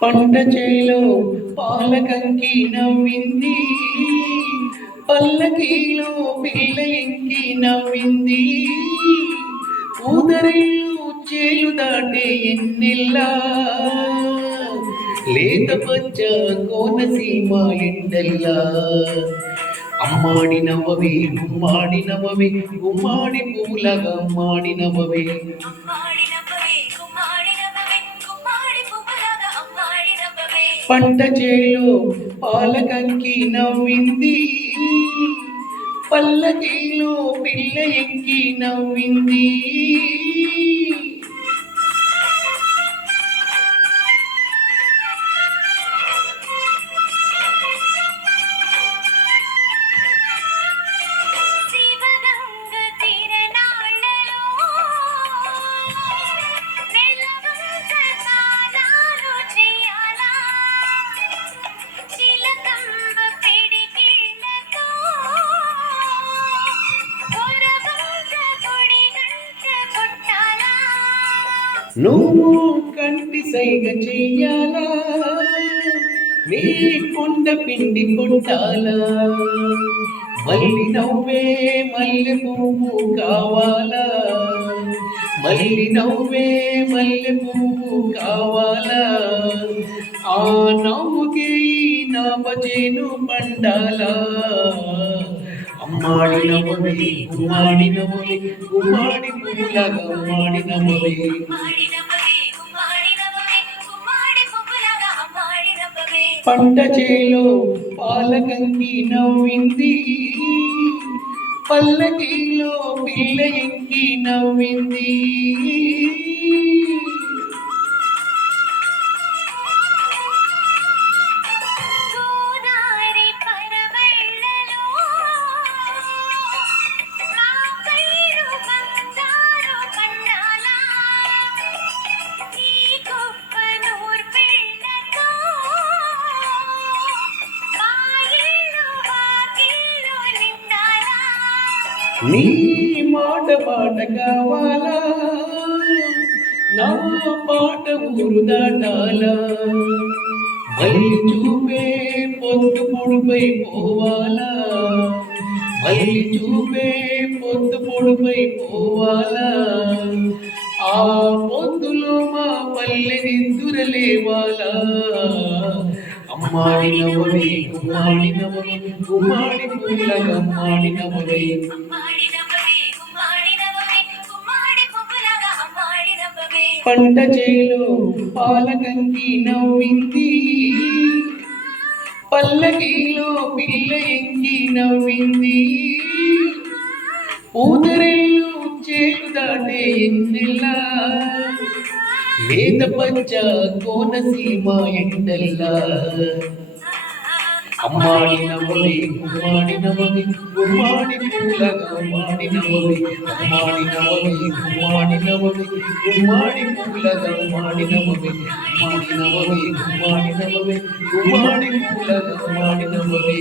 పంట చేలో పాలకంకి నవ్వింది, పల్లకీలో పిల్ల ఎంకి నవ్వింది. ఊదరిల్లు చేలు దాటే ఎన్నెల్లా, లేత పచ్చ కోనసీమ ఎండల్లా. అమ్మాడి నవ్వవే గుమ్మాడి నవ్వవే, గుమ్మాడి పూలగా అమ్మాడి నవ్వవే. పంట చేలో పాలకంకి నవ్వింది, పల్లకీలో పిల్ల ఎంకి నవ్వింది. నువ్వు కంటి సైగ చెయ్యాలా, నీ కొండ పిండి కొట్టాలా. మల్లి నవ్వే మల్లె పువ్వు కావాలా, మల్లి నవ్వే మల్లె పువ్వు కావాలా. ఆ నవ్వుకి నా భజేను పండాలా. అమ్మాడి నవ్వవే గుమ్మాడి నవ్వవే, గుమ్మాడి పువ్వులాగా అమ్మాడి నవ్వవే. పంట చేలో పాలకంకి నవ్వింది, పల్లకీలో పిల్ల ఎంకి నవ్వింది. నీ మాట పాట కావాలా, నా పాట ఊరు దాటాలా. మళ్ళీ చూపే పొద్దు పొడుపై పోవాలా, మళ్ళీ చూపే పొద్దు పొడుపై పోవాలా. ఆ పొద్దులో మా పల్లె నిద్దురలేవాలా. అమ్మాడి నవ్వవే గుమ్మాడి నవ్వవే, గుమ్మాడి పూలగా అమ్మాడి నవ్వవే. పంట చేలో పాలకంకి నవ్వింది, పల్లకీలో పిల్ల ఎంకి నవ్వింది. ఊదరెల్లు చేలు దాటే ఎన్నెల్లా, లేత పచ్చ కోనసీమ ఎండల్లా. అమ్మాడి నవ్వవే గుమ్మాడి నవ్వవే, గుమ్మాడి పూలగా అమ్మాడి నవ్వవే. అమ్మాడి నవ్వవే గుమ్మాడి నవ్వవే, గుమ్మాడి పూలగా అమ్మాడి నవ్వవే. అమ్మాడి నవ్వవే గుమ్మాడి నవ్వవే, గుమ్మాడి పూలగా అమ్మాడి నవ్వవే.